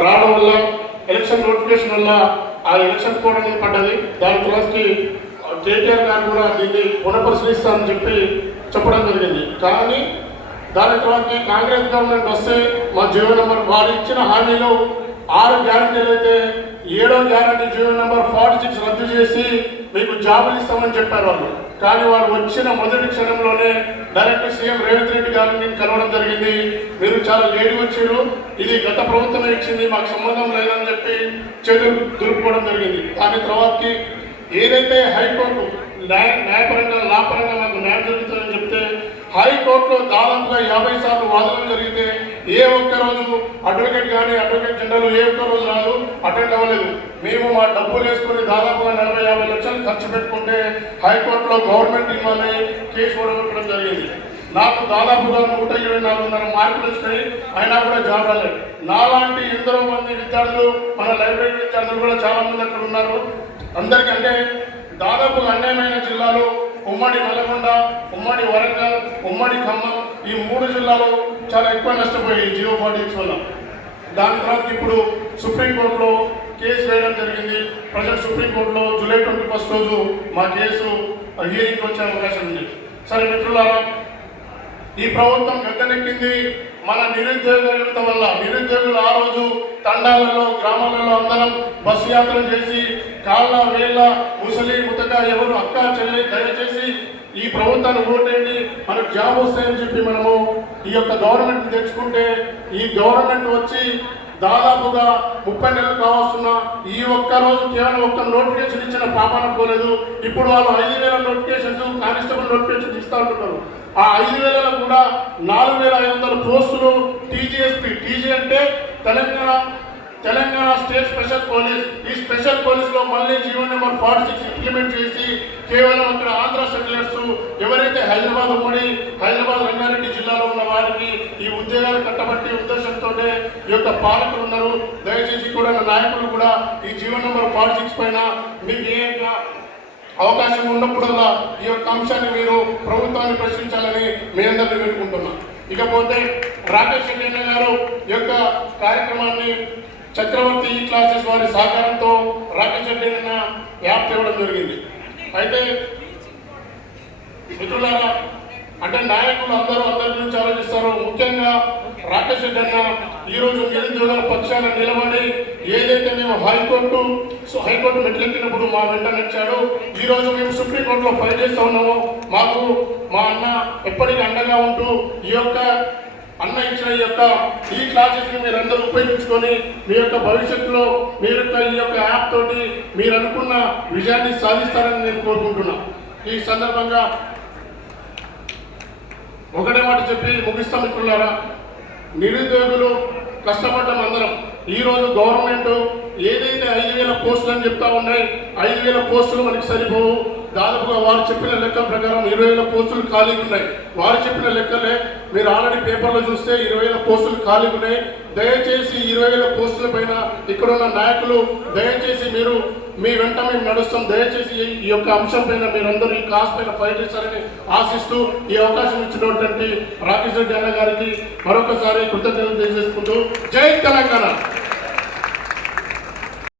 రావడం వల్ల election notification వల్ల ఆ ఎలక్షన్ కోడ్ అనేది పడ్డది. దాని తర్వాతకి కేటీఆర్ గారు కూడా దీన్ని పునఃపరిశీలిస్తామని చెప్పడం జరిగింది. కానీ దాని తర్వాతకి కాంగ్రెస్ గవర్నమెంట్ వస్తే మా జీవో నెంబర్ వారు ఇచ్చిన హామీలో 6 గ్యారెంటీలు అయితే 7వ గ్యారెంటీ జీవో నెంబర్ 46 రద్దు చేసి మీకు జాబులు ఇస్తామని చెప్పారు వాళ్ళు. కానీ వారు వచ్చిన మొదటి క్షణంలోనే డైరెక్ట్ సీఎం రేవంత్ రెడ్డి గారిని కలవడం జరిగింది. మీరు చాలా లేట్ వచ్చారు, ఇది గత ప్రభుత్వమే ఇచ్చింది, మాకు సంబంధం లేదని చెప్పి చేతులు దులుపుకోవడం జరిగింది. దాని తర్వాతకి ఏదైతే హైకోర్టు న్యాయపరంగా లాపరంగా మాకు న్యాయం జరుగుతుందని చెప్తే హైకోర్టులో దాదాపుగా 50 సార్లు వాదనలు జరిగితే ఏ ఒక్క రోజు అడ్వకేట్ కానీ అడ్వకేట్ జనరల్ ఏ ఒక్క రోజు రాదు, అటెండ్ అవ్వలేదు. మేము మా డబ్బులు వేసుకుని దాదాపుగా 40-50 లక్షలు ఖర్చు పెట్టుకుంటే హైకోర్టులో గవర్నమెంట్ ఇవ్వాలి కేసు ఓడగొట్టడం జరిగింది. నాకు దాదాపుగా 124.5 మార్కులు వచ్చినాయి, అయినా కూడా జాబ్ రాలేదు. నాలాంటి ఎందరో మంది విద్యార్థులు, మన లైబ్రరీ విద్యార్థులు కూడా చాలా మంది అక్కడ ఉన్నారు. అందరికంటే దాదాపుగా అన్యాయమైన జిల్లాలు ఉమ్మడి నల్గొండ, ఉమ్మడి వరంగల్, ఉమ్మడి ఖమ్మం, ఈ 3 జిల్లాలు చాలా ఎక్కువ నష్టపోయాయి జీవో 46 వల్ల. దాని తర్వాత ఇప్పుడు సుప్రీంకోర్టులో కేసు వేయడం జరిగింది. ప్రజెంట్ సుప్రీంకోర్టులో జూలై 21 రోజు మా కేసు హియరింగ్ వచ్చే అవకాశం ఉంది. సరే మిత్రులారా, ఈ ప్రభుత్వం గద్దెనెక్కింది మన నిరుద్యోగ యువత వల్ల. నిరుద్యోగులు ఆ రోజు తండాలలో గ్రామాలలో అందరం బస్సు యాత్రలు చేసి కాళ్ళ వేళ్ళ ముసలి ముతక ఎవరు అక్క చెల్లి దయచేసి ఈ ప్రభుత్వాన్ని ఓటేయండి, మనకు జాబ్ వస్తాయని చెప్పి మనము ఈ యొక్క గవర్నమెంట్ తెచ్చుకుంటే ఈ గవర్నమెంట్ వచ్చి దాదాపుగా 30 నెలలు కావస్తున్న ఈ ఒక్క రోజు కేవలం ఒక్క నోటిఫికేషన్ ఇచ్చిన పాపాన పోలేదు. ఇప్పుడు వాళ్ళు 5,000 నోటిఫికేషన్స్ కానిస్టేబుల్ నోటిఫికేషన్స్ ఇస్తూ ఉంటున్నారు. ఆ 5,000 కూడా 4,500 పోస్టులు టీజీ అంటే తెలంగాణ స్టేట్ స్పెషల్ పోలీస్. ఈ స్పెషల్ పోలీస్లో మళ్ళీ జీవో నెంబర్ 46 ఇంప్లిమెంట్ చేసి కేవలం అక్కడ ఆంధ్ర సెటిలర్స్ ఎవరైతే హైదరాబాద్ రంగారెడ్డి జిల్లాలో ఉన్న వారికి ఈ ఉద్యోగాలు కట్టబట్టి ఉద్దేశంతో ఈ యొక్క పాలకులు ఉన్నారు. దయచేసి కూడా నాయకులు కూడా ఈ జీవో నెంబర్ 46 పైన మీకు ఏ అవకాశం ఉన్నప్పుడల్లా ఈ యొక్క అంశాన్ని మీరు ప్రభుత్వాన్ని ప్రశ్నించాలని మీ అందరినీ వేడుకుంటున్నాం. ఇకపోతే రాకేష్ రెడ్డి గారు ఈ యొక్క కార్యక్రమాన్ని చక్రవర్తి ఈ క్లాసెస్ వారి సహకారంతో రాకేష్ రెడ్డి యాప్ తేవడం జరిగింది. అయితే మిత్రులారా, అంటే నాయకులు అందరి గురించి ఆలోచిస్తారు. ముఖ్యంగా రాకేష్ రెడ్డి అన్న ఈరోజు నిరుద్యోగుల పక్షాన నిలబడి ఏదైతే మేము హైకోర్టు మెట్లెక్కినప్పుడు మా వెంట నడిచాడో ఈరోజు మేము సుప్రీంకోర్టులో ఫైట్ చేస్తూ ఉన్నాము. మాకు మా అన్న ఎప్పటికీ అండగా ఉంటూ ఈ యొక్క అన్న ఇచ్చిన ఈ క్లాసెస్ని మీరందరూ ఉపయోగించుకొని మీ యొక్క భవిష్యత్తులో మీరు ఈ యొక్క యాప్ తోటి మీరు అనుకున్న విజయాన్ని సాధిస్తారని నేను కోరుకుంటున్నా. ఈ సందర్భంగా ఒకటే మాట చెప్పి ముగిస్తాం మిత్రులారా, నిరుద్యోగులు కష్టపడ్డం అందరం. ఈరోజు గవర్నమెంట్ ఏదైతే 5,000 పోస్టులు అని చెప్తా ఉన్నాయి, 5,000 పోస్టులు మనకి సరిపోవు. దాదాపుగా వారు చెప్పిన లెక్కల ప్రకారం 20,000 పోస్టులు ఖాళీగా ఉన్నాయి. వారు చెప్పిన లెక్కలే మీరు ఆల్రెడీ పేపర్లో చూస్తే 20,000 పోస్టులు ఖాళీగా ఉన్నాయి. దయచేసి 20,000 పోస్టుల పైన ఇక్కడున్న నాయకులు దయచేసి మీరు మీ వెంట మేము నడుస్తాం. దయచేసి ఈ యొక్క అంశం పైన మీరందరూ ఈ కాస్ పైన ఫైట్ చేస్తారని ఆశిస్తూ ఈ అవకాశం ఇచ్చినటువంటి రాకేష్ రెడ్డి అన్న గారికి మరొకసారి కృతజ్ఞతలు తెలియజేసుకుంటూ జై తెలంగాణ.